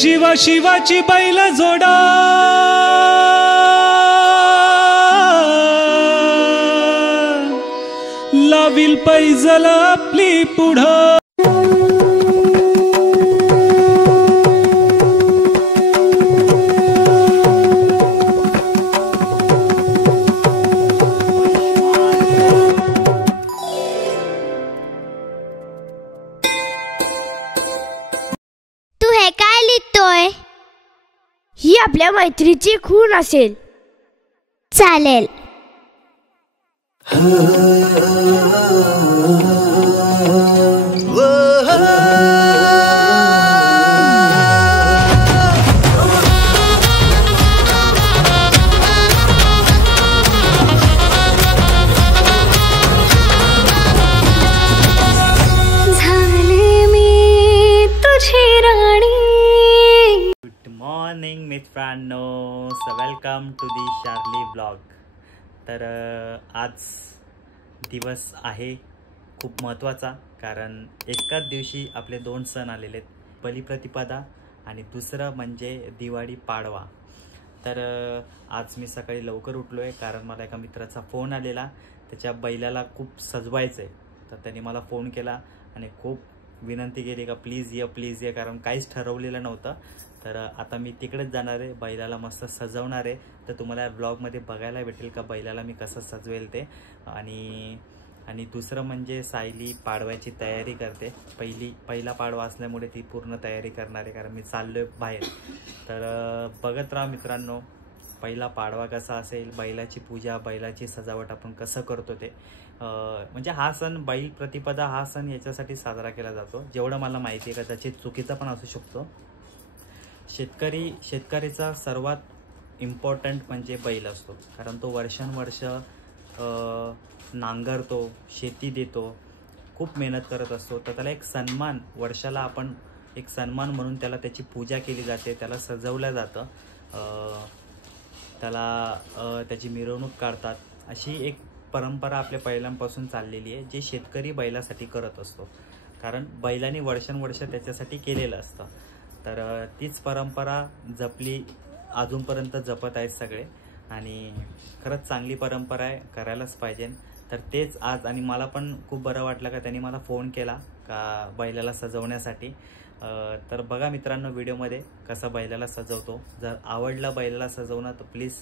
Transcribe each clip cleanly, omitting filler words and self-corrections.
शिवा शिवाची बैल जोडा लाविल पैजल आपली पुढं। ही आपल्या मैत्रीची खूण असेल। चालेल। मॉर्निंग मित्रांनो, welcome to the Sharlie blog. तर आज दिवस आहे खूप महत्त्वाचा, कारण एकाच दिवशी आपले दोन सण आलेले आहेत, बलिप्रतिपदा आणि दुसरं म्हणजे दिवाळी पाडवा। तर आज मी सकाळी लवकर उठलो आहे, कारण मला एका मित्राचा फोन आलेला, त्याच्या बैलाला खूप सजवायचं आहे। तर त्यांनी मला फोन केला आणि खूप विनंती केली का प्लीज ये, कारण काहीच ठरवलेलं नव्हतं। तर आता मी तिकडेच जाणार आहे, बैलाला मस्त सजवणार आहे। तर तुम्हाला या ब्लॉगमध्ये बघायला भेटेल का बैलाला मी कसं सजवेल ते। आणि दुसरं म्हणजे सायली पाडव्याची तयारी करते। पहिला पाडवा असल्यामुळे ती पूर्ण तयारी करणार आहे, कारण मी चाललोय बाहेर। तर बघत राहा मित्रांनो, पहिला पाडवा कसा असेल, बैलाची पूजा, बैलाची सजावट आपण कसं करतो ते। म्हणजे हा सण, बैल प्रतिपदा हा सण याच्यासाठी साजरा केला जातो, जेवढं मला माहिती आहे। कदाचित चुकीचा पण असू शकतो। शेतकरीचा सर्वात इम्पॉर्टंट म्हणजे बैल असतो, कारण तो वर्षानुवर्ष नांगरतो, शेती देतो, खूप मेहनत करत असतो। तर त्याला एक सन्मान, वर्षाला आपण एक सन्मान म्हणून त्याला त्याची पूजा केली जाते, त्याला सजवलं जातं, त्याला त्याची मिरवणूक काढतात। अशी एक परंपरा आपल्या पहिल्यांपासून चाललेली आहे, जे शेतकरी बैलासाठी करत असतो, कारण बैलांनी वर्षानुवर्ष त्याच्यासाठी केलेलं असतं। तर तीच परंपरा जपली, अजूनपर्यंत जपत आहेत सगळे, आणि खरंच चांगली परंपरा आहे, करायलाच पाहिजे। तर तेच आज, आणि मला पण खूप बरं वाटलं का त्यांनी मला फोन केला का बैलाला सजवण्यासाठी। तर बघा मित्रांनो व्हिडिओमध्ये कसं बैलाला सजवतो। जर आवडलं बैलाला सजवणं तर प्लीज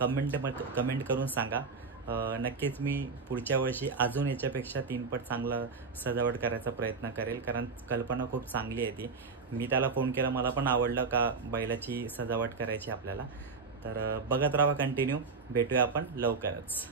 कमेंट करून सांगा। नक्कीच मी पुढच्या वर्षी अजून याच्यापेक्षा 3 पट चांगलं सजावट करायचा प्रयत्न करेल, कारण कल्पना खूप चांगली आहे ती। मी त्याला फोन केला, मला पण आवडलं का बैलाची सजावट करायची आपल्याला। तर बघत राहा कंटिन्यू, भेटूया आपण लवकरच।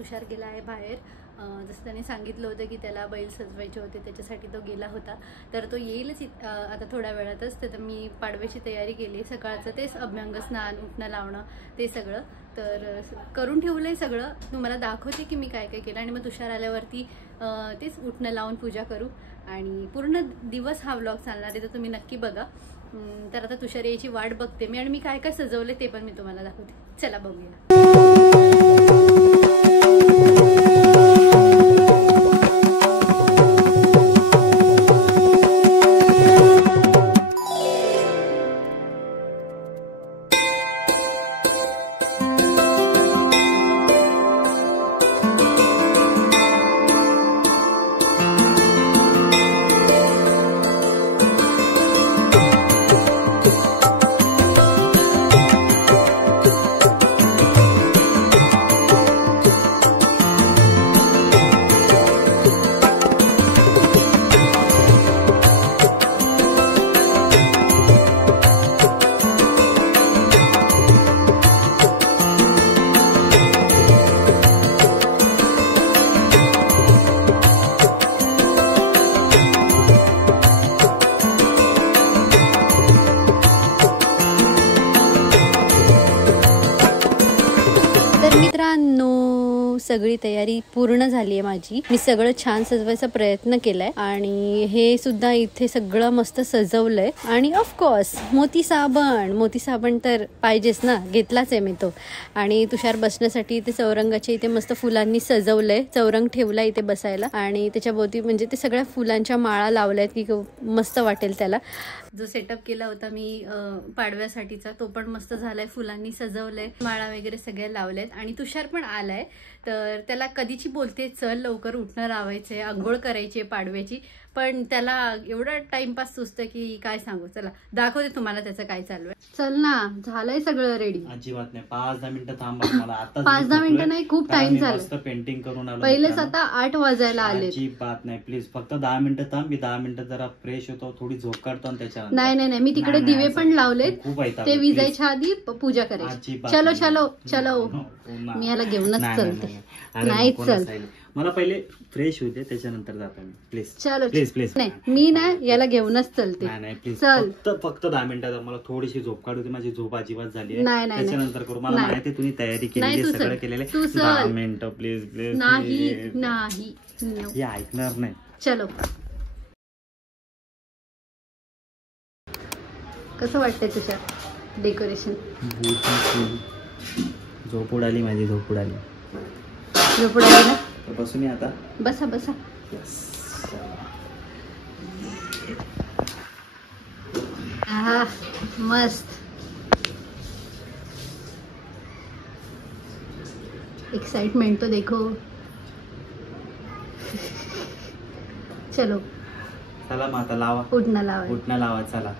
तुषार गेला आहे बाहेर. जसं त्याने सांगितलं होतं की त्याला बैल सजवायचे होते, त्याच्यासाठी तो गेला होता. तर तो येईलच आता थोड्या वेळातच. तर मी पाडव्याची तयारी केली, सकाळचं तेच अभ्यंग स्नान, उठणं लावणं ते सगळं तर करून ठेवलं आहे सगळं. तुम्हाला दाखवते की मी काय काय केलं आणि मग तुषार आल्यावरती तेच उठणं लावून पूजा करू आणि पूर्ण दिवस हा व्लॉग चालणार आहे, तर तुम्ही नक्की बघा. तर आता तुषार यायची वाट बघते मी आणि मी काय काय सजवले ते पण मी तुम्हाला दाखवते. चला बघूया. मित्रांनो, सगळी तयारी पूर्ण झाली आहे माझी. मी सगळं छान सजवायचा प्रयत्न केलाय आणि हे सुद्धा इथे सगळं मस्त सजवलंय. आणि ऑफकोर्स मोती साबण तर पाहिजेच ना, घेतलाच आहे मी तो. आणि तुषार बसण्यासाठी इथे चौरंगाच्या इथे मस्त फुलांनी सजवलंय, चौरंग ठेवला इथे बसायला आणि त्याच्या भोवती म्हणजे ते सगळ्या फुलांच्या माळा लावल्यात की मस्त वाटेल त्याला. जो सेटअप केला होता मी पाडव्यासाठीचा तो पण मस्त झालाय, फुलांनी सजवलंय, माळा वगैरे सगळ्या लावल्यात. आणि तुषार पण आलाय, तर त्याला कधीची बोलते चल लवकर उठणं लावायचंय, आंघोळ करायची पाडव्याची, पण त्याला एवढा टाइमपास सुचतं की काय सांगू. चला दाखवते तुम्हाला त्याचं काय चालू आहे. चल ना, झालंय सगळं रेडी. अजिबात नाही, 5-10 मिनिटं थांबा. मला आता 5-10 मिनिटं नाही, खूप टाइम झाला. पेंटिंग करून आलो, पहिलेच आता 8 वाजायला आले. अजिबात नाही, प्लीज फक्त 10 मिनिटं थांब. मी 10 मिनिटं जरा फ्रेश होतो, थोडी झोप काढतो आणि त्याच्यानंतर. नाही, मी तिकडे दिवे पण लावलेत, ते विजायच्या आधी पूजा करायची. चलो मी याला घेऊनच चलते. नाही चल, मला पहिले फ्रेश होते त्याच्यानंतर जातो मी. प्लीज चलो प्लीज. नाही, मी ना याला घेऊनच चलते. नाही प्लीज, चल फक्त 10 मिनिटात. मला थोडीशी झोप काढू दे, माझी झोप अजिबात झाली आहे. नाही त्याच्यानंतर करू. मला माहिती तुम्ही तयारी केली, सगळं केलेलं. 10 मिनिटं प्लीज. नाही हे ऐकणार नाही. चलो. कसं वाटतंय तुझ्या डेकोरेशन? झोप उडाली माझी, झोप उडाली ना. बसू मी आता. बसा मस्त. एक्साइटमेंट तो देखो. चलो चला मग आता लावा, उठणं लावा चला.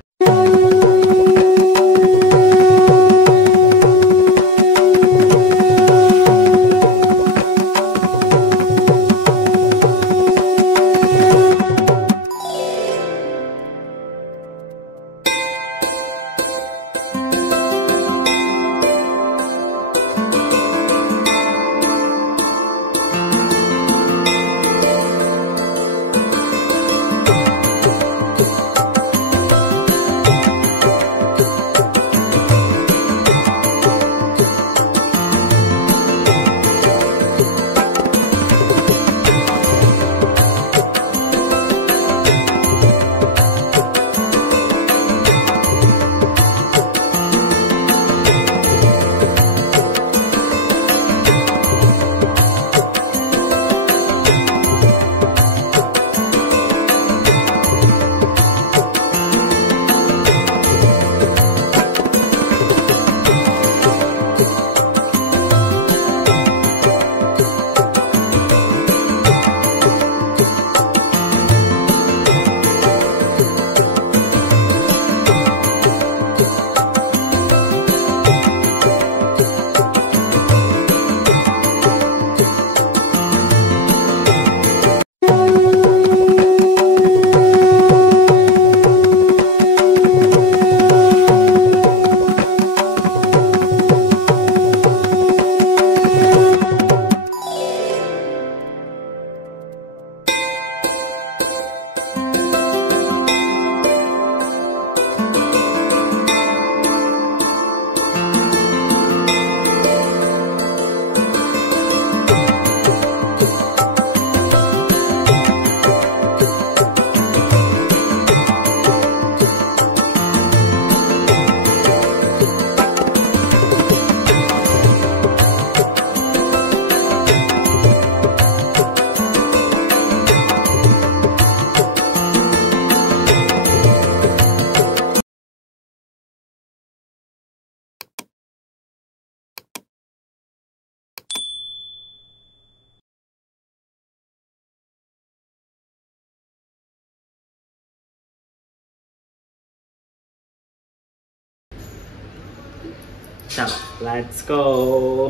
चला लेट्स गो.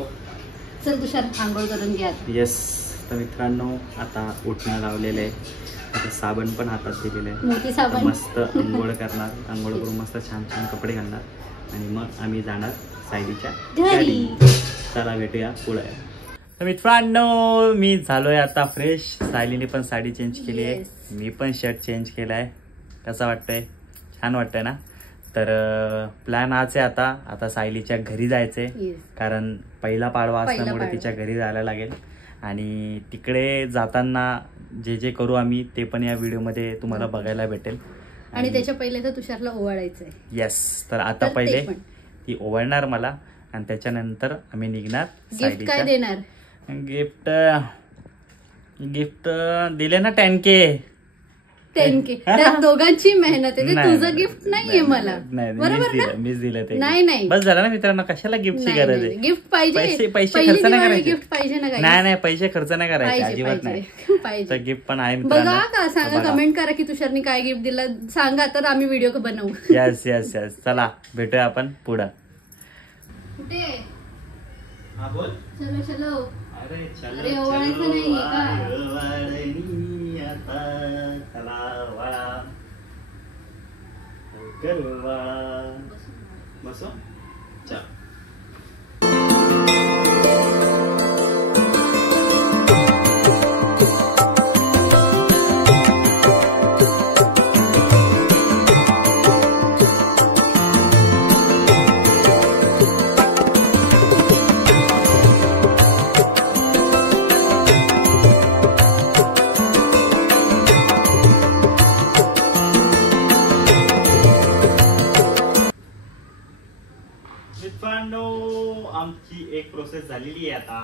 चल तुषार आंघोळ करून घ्या. येस. तर मित्रांनो आता उठणं लावलेलं आहे. आता साबण पण हातात दिलेलं आहे. मोती साबण. मस्त आंघोळ करणार. आंघोळ करून मस्त छान छान कपडे घालणार आणि मग आम्ही जाणार सायलीच्या घरी. चला भेटूया पुढे. तर मित्रांनो मी झालोय आता फ्रेश. सायलीने पण साडी चेंज केली आहे. मी पण शर्ट चेंज केला आहे. कसं वाटतंय? छान वाटतंय ना? तर प्लॅन हाच आहे आता सायलीच्या घरी जायचंय. कारण पहिला पाडवा असल्यामुळे तिच्या घरी जायला लागेल. आणि तिकडे जाताना जे जे करू आम्ही ते पण या व्हिडिओमध्ये तुम्हाला बघायला भेटेल. आणि त्याच्या पहिले तर तुषारला ओवाळायचंय. येस. तर आता पहिले ती ओवाळणार मला आणि त्याच्यानंतर आम्ही निघणार. गिफ्ट काय देणार? गिफ्ट दिले ना 10K. त्यात दोघांची मेहनत आहे. तुझं गिफ्ट नाहीये मला. बरोबर ना? मीच दिलं ते. नाही बस झालं ना मित्रांनो. कशाला गिफ्टची गरज आहे? गिफ्ट पाहिजे. पैसे खर्च नाही करायचे. गिफ्ट पाहिजे ना? नाही पैसे खर्च नाही करायचे अजिबात नाही. पाहिजे. गिफ्ट पण आहे बघा का सांगा. कमेंट करा की तुषारनी काय गिफ्ट दिलं सांगा तर आम्ही व्हिडिओ बनवू. Yes yes yes. चला भेटूया आपण पुढं. कुठे? हा बोल. चलो चलो. अरे ओवाळायचं नाही का? बसो. चल. मित्रांनो आमची एक प्रोसेस झालेली आहे आता.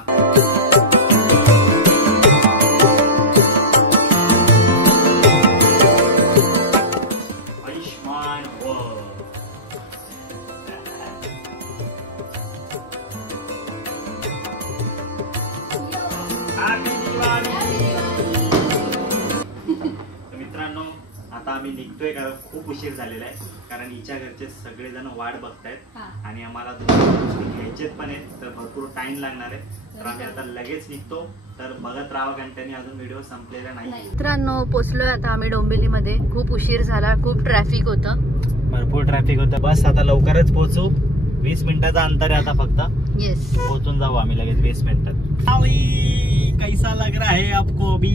आयुष्मान मित्रांनो आता आम्ही निघतोय कारण खूप उशीर झालेला आहे. कारण हिच्या घरचे सगळेजण वाट बघतायत आणि आम्हाला दोन गोष्टी घ्यायचेच पण आहेत. तर भरपूर टाइम लागणार आहे. तर आम्ही आता लगेच निघतो. तर बघत राहा कारण त्यांनी अजून व्हिडिओ संपलेला नाही. मित्रांनो पोचलोय आता आम्ही डोंबिवलीमध्ये. खूप उशीर झाला. खूप ट्रॅफिक होतं. भरपूर ट्रॅफिक होतं. बस आता लवकरच पोहोचू. 20 मिनिटाचा अंतर आहे आता फक्त. येस. पोहोचून जाऊ आम्ही लगेच 20 मिनिटात. कैसा लग रहा है आपको अभी?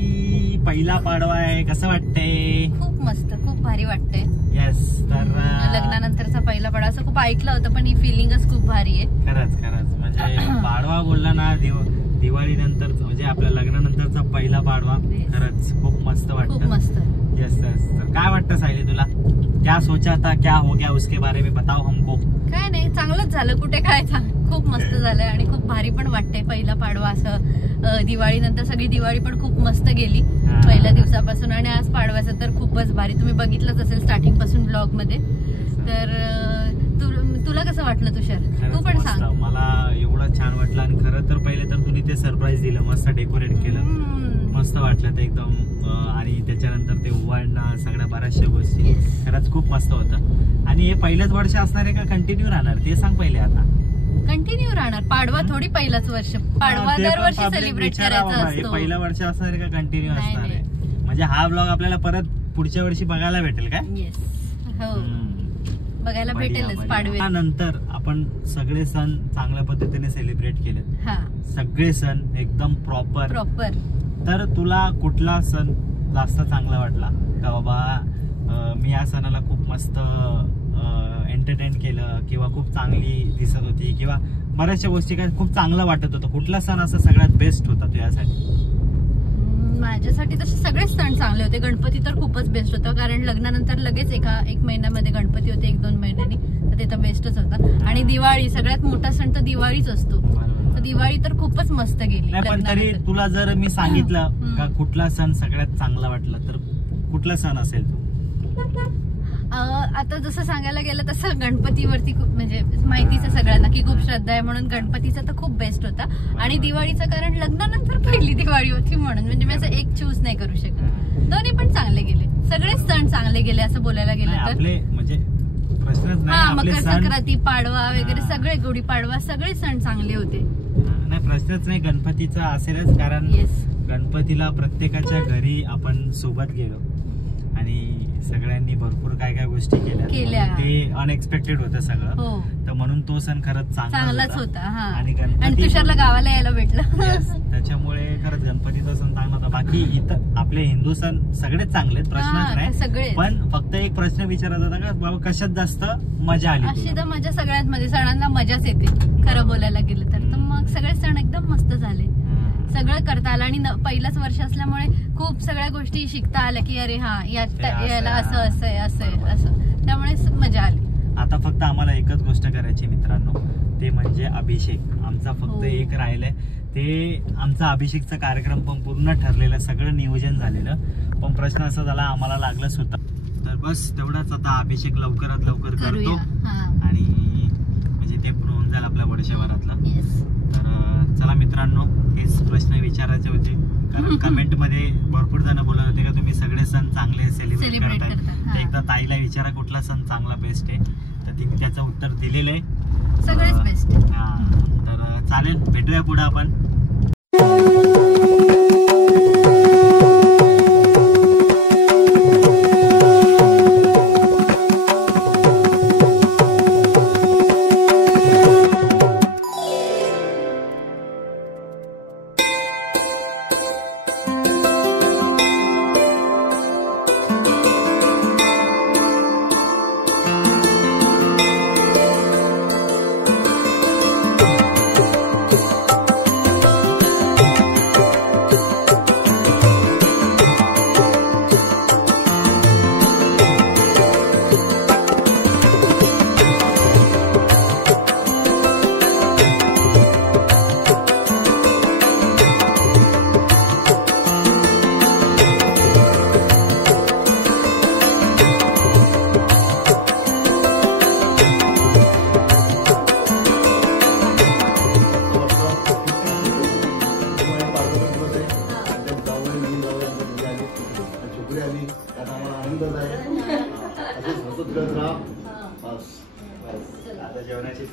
पहिला पाडवा आहे. कसं वाटतंय? खूप मस्त. खूप भारी वाटतंय. येस. तर लग्नानंतरचा पहिला पाडवा असं खूप ऐकलं होतं पण ही फिलिंगच खूप भारी आहे. खरंच म्हणजे पाडवा बोलला ना दिवाळी नंतर म्हणजे आपल्या लग्नानंतरचा पहिला पाडवा. खरंच खूप मस्त वाटतं. खूप मस्त. Yes yes. तर काय वाटतं सायली तुला? क्या सोचा था, क्या हो गया, उसके बारे में बताओ हमको. काय नाही चांगलंच झालं. कुठे काय खूप मस्त झालंय आणि खूप भारी पण वाटतंय. पहिला पाडवा असं दिवाळी नंतर सगळी दिवाळी पण खूप मस्त गेली पहिल्या दिवसापासून. आणि आज पाडव्याचं तर खूपच भारी. तुम्ही बघितलंच असेल स्टार्टिंग पासून ब्लॉग मध्ये. तर तुला कसं वाटलं तुषार? तू पण सांग. मला एवढं छान वाटलं. आणि खरं तर पहिले तर तुम्ही ते सरप्राईज दिलं. मस्त डेकोरेट केलं. मस्त वाटलं ते एकदम. आणि त्याच्यानंतर ते ओवाळणं सगळ्या बऱ्याचशा गोष्टी खरंच खूप मस्त होतं. आणि हे पहिलंच वर्ष असणार आहे का कंटिन्यू राहणार ते सांग पहिले. आता कंटिन्यू राहणार. पाडवा थोडी पहिलाच वर्ष. पाडवा दरवर्षी सेलिब्रेट करायचा असतो. पहिलं वर्ष असणार आहे का कंटिन्यू असणार आहे? म्हणजे हा ब्लॉग आपल्याला परत पुढच्या वर्षी बघायला भेटेल का? येस. हो बघायला भेटेलच. पाडव्या नंतर आपण सगळे सण चांगल्या पद्धतीने सेलिब्रेट केले. सगळे सण एकदम प्रॉपर. तर तुला कुठला सण जास्त चांगला वाटला का बाबा मी या सणाला खूप मस्त एंटरटेन केलं किंवा खूप चांगली दिसत होती किंवा बऱ्याचशा गोष्टी काय खूप चांगलं वाटत होतं? कुठला सण असा सगळ्यात बेस्ट होता तुझ्यासाठी? माझ्यासाठी तसे सगळेच सण चांगले होते. गणपती तर खूपच बेस्ट होता कारण लग्नानंतर लगेच एक महिन्यामध्ये गणपती होते. 1-2 महिन्यांनी. तर ते तर बेस्टच होता. आणि दिवाळी सगळ्यात मोठा सण तर दिवाळीच असतो. तर दिवाळी तर खूपच मस्त गेली. पण तरी तुला जर मी सांगितलं का कुठला सण सगळ्यात चांगला वाटला तर कुठला सण असेल तो? आता जसं सांगायला गेलं तसं गणपतीवरती खूप म्हणजे माहितीच आहे सगळ्यांना की खूप श्रद्धा आहे म्हणून गणपतीचा तर खूप बेस्ट होता. आणि दिवाळीचं कारण लग्नानंतर पहिली दिवाळी होती म्हणून म्हणजे मी असं एक चूज नाही करू शकत. दोन्ही पण चांगले गेले. सगळेच सण चांगले गेले असं बोलायला गेलं तर. आपले म्हणजे प्रश्नच नाही. हा, आपले मकर सण संक्रांती, पाडवा वगैरे हा. सगळे, गुढी पाडवा, सगळे सण चांगले होते. नाही, प्रश्नच नाही. गणपतीचा असेलच, कारण येस. गणपतीला प्रत्येकाच्या घरी आपण सोबत गेलो आणि सगळ्यांनी भरपूर काय काय गोष्टी केल्या. केल्या. ते अनएक्सपेक्टेड होतं सगळं. हो, तर म्हणून तो सण खरंच चांगलाच होता. हा, आणि आणि गणपती तुषारला गावाला यायला भेटलं. Yes, त्याच्यामुळे खरंच गणपतीचा सण चांगला होता. बाकी इथं आपले हिंदू सण सगळेच चांगले आहेत, प्रश्नच हा, नाही. सगळे. पण फक्त एक प्रश्न विचारत होता का बाबा कशात जास्त मजा आली अशी तुला? तर मजा सगळ्यात मध्ये, सणांना मजाच येते खरं बोलायला गेलं तर. मग सगळे सण एकदम मस्त झाले, सगळं करता आलं आणि पहिलंच वर्ष असल्यामुळे खूप सगळ्या गोष्टी शिकता आल्या की अरे हा याला असं असं आहे, असं आहे, असं. त्यामुळे मजा आली. आता फक्त आम्हाला एकच गोष्ट करायची मित्रांनो, ते म्हणजे अभिषेक. आमचा फक्त हो. एक राहिलंय, ते आमचा अभिषेकचा कार्यक्रम पण पूर्ण ठरलेलं, सगळं नियोजन झालेलं. पण प्रश्न असा झाला, आम्हाला लागलं स्वतः. तर बस तेवढाच, आता अभिषेक लवकरात लवकर करतो करूया. हा. आणि म्हणजे ते पूर्ण होऊन जाईल आपल्या वर्षभरातलं. येस. तर चला मित्रांनो, हेच प्रश्न विचारायचे होते, कारण कमेंट मध्ये भरपूर जण बोलत होते का तुम्ही सगळे सण चांगले सेलिब्रेट सेलिब्रेट करताय. करता. तर हा. एकदा ताईला विचारा कुठला सण चांगला बेस्ट आहे, तर तिने त्याचं उत्तर दिलेलं आहे. सगळेच बेस्ट. हा, तर चालेल, भेटूया पुढे आपण. आता जेवणाची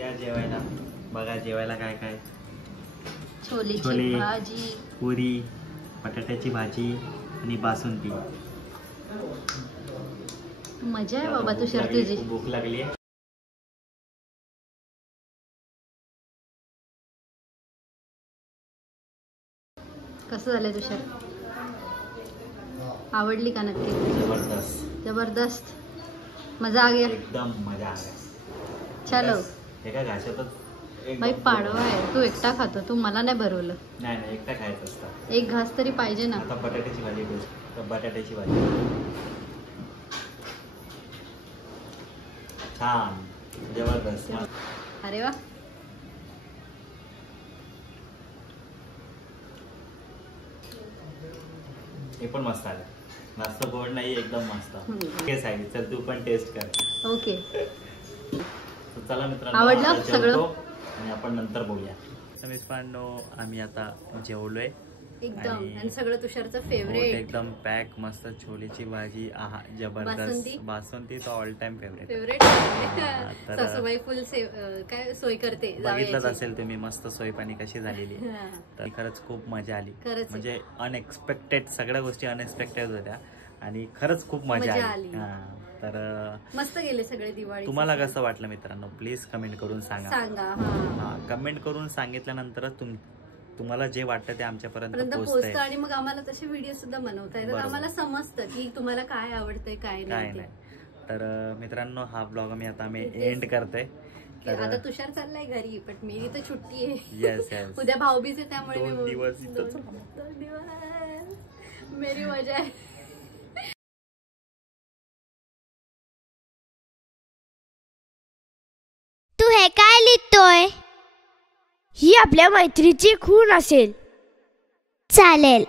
या जेवायला बघा, जेवायला काय काय, छोले, छोलेची भाजी, पुरी, बटाट्याची भाजी आणि बासुंदी. मजा आहे बाबा तुषार भूक लागली, तुझी. खूप भूक लागली. कसं झालंय तुषार? आवडली का नक्की? जबरदस्त, जबरदस्त, मजा आ गया. एकदम मजा आ गया. चलो. एका घाशातच भाई पाडवा आहे, तू एकटा खातो, तू मला नाही भरवलं. नाही नाही, एकटा खायचं असतं. एक घास तरी पाहिजे ना. आता बटाट्याची भाजी करू. तर बटाट्याची भाजी छान, जबरदस्त. अरे वा. हे पण मस्त आलं, मस्त गोड नाही, एकदम मस्त. केस आहे, चल तू पण टेस्ट कर. ओके. तर चला मित्रांनो, आवडलं आता सगळं? जेवतो आणि आपण नंतर बोलूया. मित्रांनो, आम्ही आता जेवलोय एकदम, आणि सगळं तुषारचं पोट फेवरेट. एकदम पॅक, मस्त छोलेची भाजी, आहा जबरदस्त. बासुंदी? बासुंदी तर ऑल टाइम फेवरेट. फेवरेट. तर- सासूबाई फुल काय सोय करते बघितलंच जावयाची. असेल तुम्ही, मस्त सोय पाणी कशी झालेली आहे. हा. तर खरंच खूप मजा आली. खरंच. म्हणजे अनएक्सपेक्टेड, सगळ्या गोष्टी अनएक्सपेक्टेड होत्या आणि खरंच खूप मजा मजा आली. आली. हा, तर मस्त गेले सगळे दिवाळी. तुम्हाला कसं वाटलं मित्रांनो, प्लीज कमेंट करून सांगा. सांगा. हा, कमेंट करून सांगितल्यानंतरच तुम्हाला जे वाटतं ते आमच्यापर्यंत पोचतं, पोहोचतंय. आणि मग आम्हाला तसे व्हिडिओ सुद्धा बनवता येतात. बरोबर. आम्हाला समजतं की तुम्हाला काय आवडतंय काय काय नाही. नाही. तर मित्रांनो, हा ब्लॉग मी एंड करते. ते. आता तुषार चाललाय घरी, पण मेरी तर सुट्टी आहे. येस येस, उद्या भाऊबीज आहे, त्यामुळे 2 दिवस इथंच. 2 दिवस मेरी मजा आहे. तू हे काय लिहितोय? ही आपल्या मैत्रीची खूण असेल. चालेल.